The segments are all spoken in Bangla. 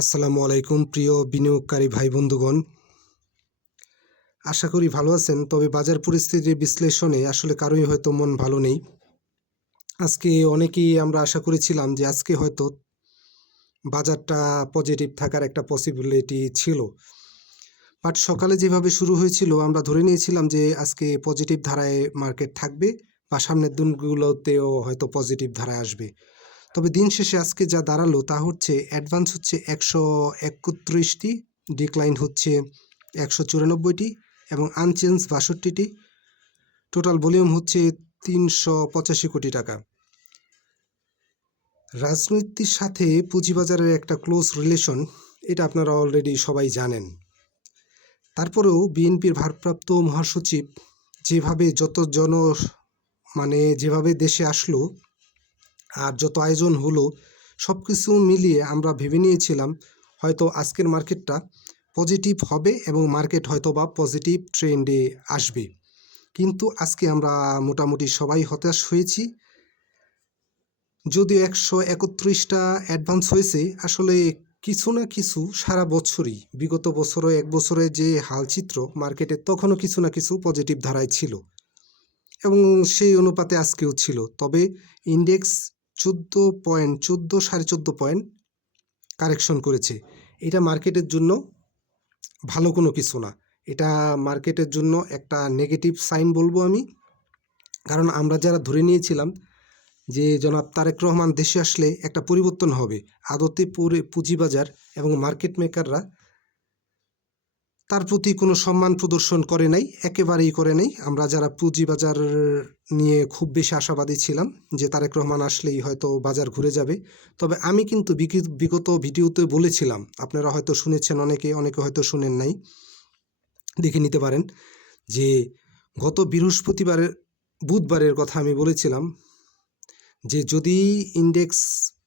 আসসালামু আলাইকুম প্রিয় বিনিয়োগকারী ভাই বন্ধুগণ, আশা করি ভালো আছেন। তবে বাজার পরিস্থিতির বিশ্লেষণে আসলে কারোই হয়তো মন ভালো নেই। আজকে অনেকেই আমরা আশা করেছিলাম যে আজকে হয়তো বাজারটা পজিটিভ থাকার একটা পসিবিলিটি ছিল, বাট সকালে যেভাবে শুরু হয়েছিল আমরা ধরে নিয়েছিলাম যে আজকে পজিটিভ ধারায় মার্কেট থাকবে বা সামনের দিনগুলোতেও হয়তো পজিটিভ ধারায় আসবে। তবে দিন শেষে আজকে যা দাঁড়ালো তা হচ্ছে অ্যাডভান্স হচ্ছে 131টি, ডিক্লাইন হচ্ছে 194টি এবং আনচেঞ্জ 62টি। টোটাল ভলিউম হচ্ছে 385 কোটি টাকা। রাজনীতির সাথে পুঁজিবাজারের একটা ক্লোজ রিলেশন, এটা আপনারা অলরেডি সবাই জানেন। তারপরেও বিএনপির ভারপ্রাপ্ত মহাসচিব যেভাবে যেভাবে দেশে আসলো আর যত আয়োজন হলো, সব কিছু মিলিয়ে আমরা ভেবে নিয়েছিলাম হয়তো আজকের মার্কেটটা পজিটিভ হবে এবং মার্কেট হয়তো বা পজিটিভ ট্রেন্ডে আসবে। কিন্তু আজকে আমরা মোটামুটি সবাই হতাশ হয়েছি। যদিও 131টা অ্যাডভান্স হয়েছে, আসলে কিছু না কিছু সারা বছরই, বিগত বছরে এক বছরে যে হালচিত্র মার্কেটে, তখনও কিছু না কিছু পজিটিভ ধারায় ছিল এবং সেই অনুপাতে আজকেও ছিল। তবে ইন্ডেক্স 14.14 কারেকশন করেছে। এটা মার্কেটের জন্য ভালো কোনো কিছু না, এটা মার্কেটের জন্য একটা নেগেটিভ সাইন বলবো আমি। কারণ আমরা যারা ধরে নিয়েছিলাম যে জনাব তারেক রহমান দেশে আসলে একটা পরিবর্তন হবে, আদতে পুঁজিবাজার এবং মার্কেট মেকাররা তার প্রতি কোনো সম্মান প্রদর্শন করে নাই, একেবারেই করে নাই। আমরা যারা পুঁজিবাজার নিয়ে খুব বেশি আশাবাদী ছিলাম যে তারেক রহমান আসলেই হয়তো বাজার ঘুরে যাবে। তবে আমি কিন্তু বিগত ভিডিওতে বলেছিলাম, আপনারা হয়তো শুনেছেন, অনেকে হয়তো শুনেন নাই, দেখে নিতে পারেন, যে গত বুধবারের কথা আমি বলেছিলাম যে যদি ইন্ডেক্স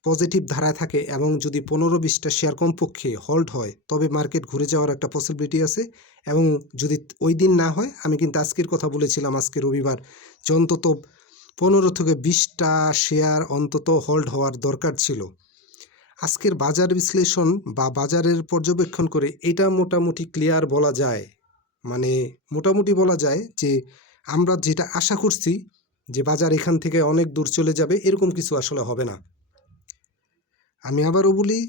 পজিটিভ ধারায় থাকে এবং যদি 15-20টা শেয়ার কমপক্ষে হোল্ড হয়, তবে মার্কেট ঘুরে যাওয়ার একটা পসিবিলিটি আছে। এবং যদি ওই দিন না হয়, আমি কিন্তু আজকের কথা বলেছিলাম, আজকে রবিবার, যে অন্তত 15-20টা শেয়ার অন্তত হোল্ড হওয়ার দরকার ছিল। আজকের বাজার বিশ্লেষণ বা বাজারের পর্যবেক্ষণ করে এটা মোটামুটি ক্লিয়ার বলা যায়, মোটামুটি বলা যায় যে আমরা যেটা আশা করছি যে বাজার এখান থেকে অনেক দূর চলে যাবে, এরকম কিছু আসলে হবে না। আমি আবারও বলি,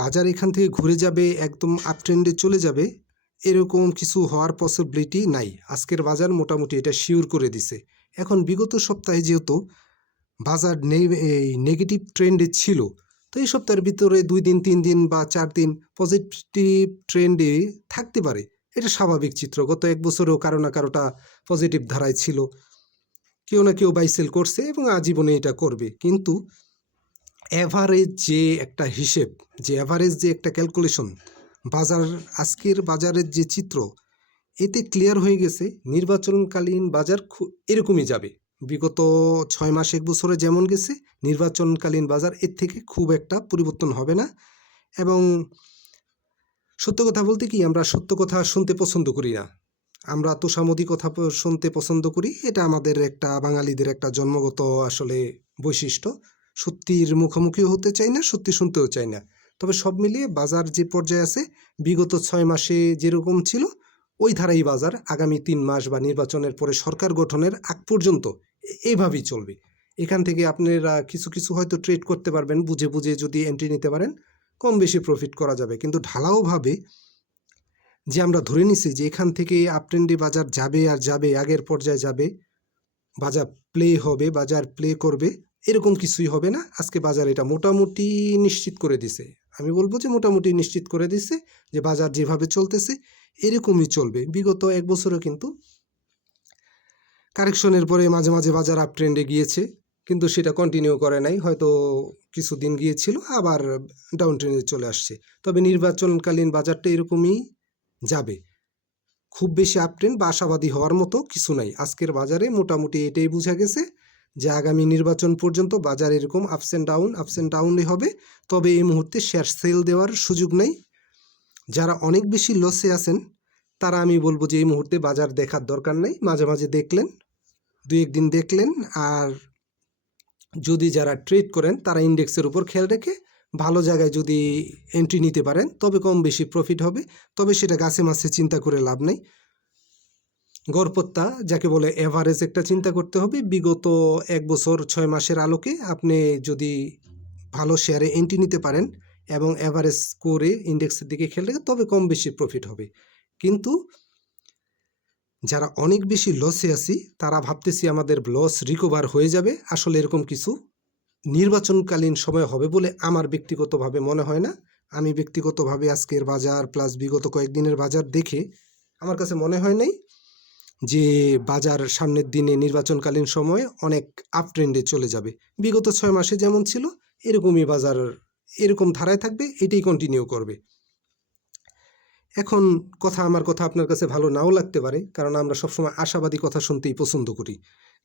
বাজার এখান থেকে ঘুরে যাবে, একদম আপ ট্রেন্ডে চলে যাবে, এরকম কিছু হওয়ার পসিবিলিটি নাই। আজকের বাজার মোটামুটি এটা শিওর করে দিছে। এখন বিগত সপ্তাহে যেহেতু বাজার নেগেটিভ ট্রেন্ডে ছিল, তো এই সপ্তাহের ভিতরে 2 দিন 3 দিন বা 4 দিন পজিটিভ ট্রেন্ডে থাকতে পারে, এটা স্বাভাবিক চিত্র। গত এক বছরেও কারো না কারোটা পজিটিভ ধারায় ছিল, কেউ না কেউ বাই সেল করছে এবং আজীবনে এটা করবে। কিন্তু অ্যাভারেজ যে একটা হিসেব, যে অ্যাভারেজ যে একটা ক্যালকুলেশন, আজকের বাজারের যে চিত্র, এতে ক্লিয়ার হয়ে গেছে নির্বাচনকালীন বাজার এরকমই যাবে। বিগত 6 মাস 1 বছরে যেমন গেছে, নির্বাচনকালীন বাজার এর থেকে খুব একটা পরিবর্তন হবে না। এবং সত্য কথা বলতে কি, আমরা সত্য কথা শুনতে পছন্দ করি না, আমরা তোষামোদী কথা শুনতে পছন্দ করি। এটা আমাদের একটা বাঙালিদের একটা জন্মগত আসলে বৈশিষ্ট্য। সত্যির মুখোমুখি হতে চাই না, সত্যি শুনতেও চাই না। তবে সব মিলিয়ে বাজার যে পর্যায়ে আছে, বিগত 6 মাসে যেরকম ছিল ওই ধারাই বাজার আগামী 3 মাস বা নির্বাচনের পরে সরকার গঠনের আগ পর্যন্ত এইভাবেই চলবে। এখান থেকে আপনারা কিছু কিছু হয়তো ট্রেড করতে পারবেন, বুঝে বুঝে যদি এন্ট্রি নিতে পারেন, কম বেশি প্রফিট করা যাবে। কিন্তু ঢালাওভাবে যে আমরা ধরে নিছি যে এখান থেকে আপট্রেন্ডে বাজার যাবে আর যাবে, আগের পর্যায়ে যাবে, বাজার প্লে হবে, বাজার প্লে করবে, এরকম কিছুই হবে না। আজকে বাজার এটা মোটামুটি নিশ্চিত করে দিছে। আমি বলবো যে মোটামুটি নিশ্চিত করে দিছে যে বাজার যেভাবে চলতেছে এরকমই চলবে। বিগত এক বছরও কিন্তু কারেকশনের পরে মাঝে মাঝে বাজার আপ ট্রেন্ডে গিয়েছে, কিন্তু সেটা কন্টিনিউ করে নাই, হয়তো কিছুদিন গিয়েছিল আবার ডাউন ট্রেন্ডে চলে আসছে। তবে নির্বাচনকালীন বাজারটা এরকমই যাবে, খুব বেশি আপ ট্রেন্ড বা আশাবাদী হওয়ার মতো কিছু নাই। আজকের বাজারে মোটামুটি এটাই বোঝা গেছে যে আগামী নির্বাচন পর্যন্ত বাজার এরকম আপস অ্যান্ড ডাউনই হবে। তবে এই মুহূর্তে শেয়ার সেল দেওয়ার সুযোগ নেই। যারা অনেক বেশি লসে আছেন তারা আমি বলবো যে এই মুহূর্তে বাজার দেখার দরকার নেই, মাঝে মাঝে দেখলেন, 2-1 দিন দেখলেন। আর যদি যারা ট্রেড করেন তারা ইন্ডেক্সের উপর খেয়াল রেখে ভালো জায়গায় যদি এন্ট্রি নিতে পারেন তবে কম বেশি প্রফিট হবে, তবে সেটা গাছে মাছে চিন্তা করে লাভ নেই। গড়পড়তা যাকে বলে এভারেজ একটা চিন্তা করতে হবে। বিগত 1 বছর 6 মাসের আলোকে আপনি যদি ভালো শেয়ারে এন্ট্রি নিতে পারেন এবং এভারেজ করে ইন্ডেক্সের দিকে খেলে তবে কম বেশি প্রফিট হবে। কিন্তু যারা অনেক বেশি লসে আছি তারা ভাবতেছি আমাদের লস রিকভার হয়ে যাবে, আসলে এরকম কিছু নির্বাচনকালীন সময় হবে বলে আমার ব্যক্তিগতভাবে মনে হয় না। আমি ব্যক্তিগতভাবে আজকের বাজার প্লাস বিগত কয়েকদিনের বাজার দেখে আমার কাছে মনে হয় নাই যে বাজার সামনের দিনে নির্বাচনকালীন সময়ে অনেক আপ ট্রেন্ডে চলে যাবে। বিগত 6 মাসে যেমন ছিল এরকমই বাজার এরকম ধারায় থাকবে, এটাই কন্টিনিউ করবে। এখন আমার কথা আপনার কাছে ভালো নাও লাগতে পারে, কারণ আমরা সবসময় আশাবাদী কথা শুনতেই পছন্দ করি।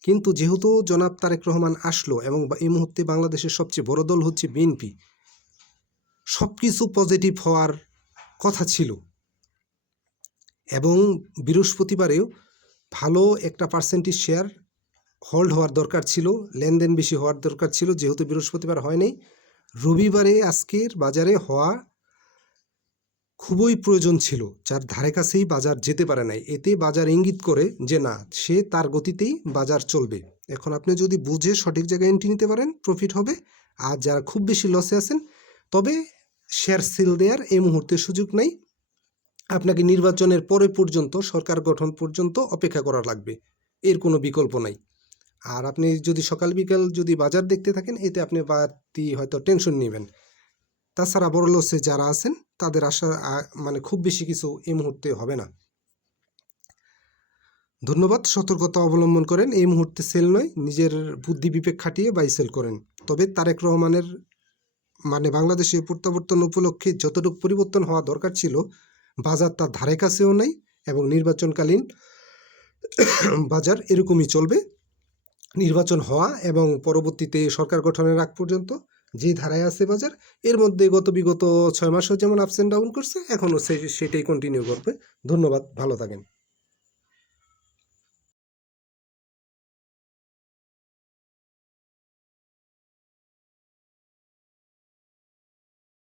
কিন্তু যেহেতু জনাব তারেক রহমান আসলো এবং এই মুহূর্তে বাংলাদেশের সবচেয়ে বড় দল হচ্ছে বিএনপি, সব কিছু পজিটিভ হওয়ার কথা ছিল এবং বৃহস্পতিবারেও ভালো একটা পার্সেন্টেজ শেয়ার হোল্ড হওয়ার দরকার ছিল, লেনদেন বেশি হওয়ার দরকার ছিল। যেহেতু বৃহস্পতিবার হয়নি, রবিবারে আজকের বাজারে হওয়া খুবই প্রয়োজন ছিল, যার ধারে কাছেই বাজার যেতে পারে নাই। এতে বাজার ইঙ্গিত করে যে না, সে তার গতিতেই বাজার চলবে। এখন আপনি যদি বুঝে সঠিক জায়গায় এন্ট্রি নিতে পারেন প্রফিট হবে। আর যারা খুব বেশি লসে আছেন তবে শেয়ার সেল দেওয়ার এই মুহূর্তে সুযোগ নাই, আপনাকে নির্বাচনের পরে পর্যন্ত, সরকার গঠন পর্যন্ত অপেক্ষা করা লাগবে, এর কোনো বিকল্প নাই। আর আপনি যদি সকাল বিকাল যদি বাজার দেখতে থাকেন এতে আপনি বাড়তি হয়তো টেনশন নেবেন। তাছাড়া বড় লসে যারা আছেন তাদের আশা মানে খুব বেশি কিছু এই মুহূর্তে হবে না। ধন্যবাদ। সতর্কতা অবলম্বন করেন, এই মুহূর্তে সেল নয়, নিজের বুদ্ধি বিবেক খাটিয়ে বাই সেল করেন। তবে তারেক রহমানের বাংলাদেশে প্রত্যাবর্তন উপলক্ষে যতটুকু পরিবর্তন হওয়া দরকার ছিল বাজার তার ধারে কাছেও নেই এবং নির্বাচনকালীন বাজার এরকমই চলবে। নির্বাচন হওয়া এবং পরবর্তীতে সরকার গঠনের আগ পর্যন্ত যে ধারায় আছে বাজার, এর মধ্যে বিগত 6 মাসও যেমন আপস অ্যান্ড ডাউন করছে, এখনও সেটাই কন্টিনিউ করবে। ধন্যবাদ, ভালো থাকেন।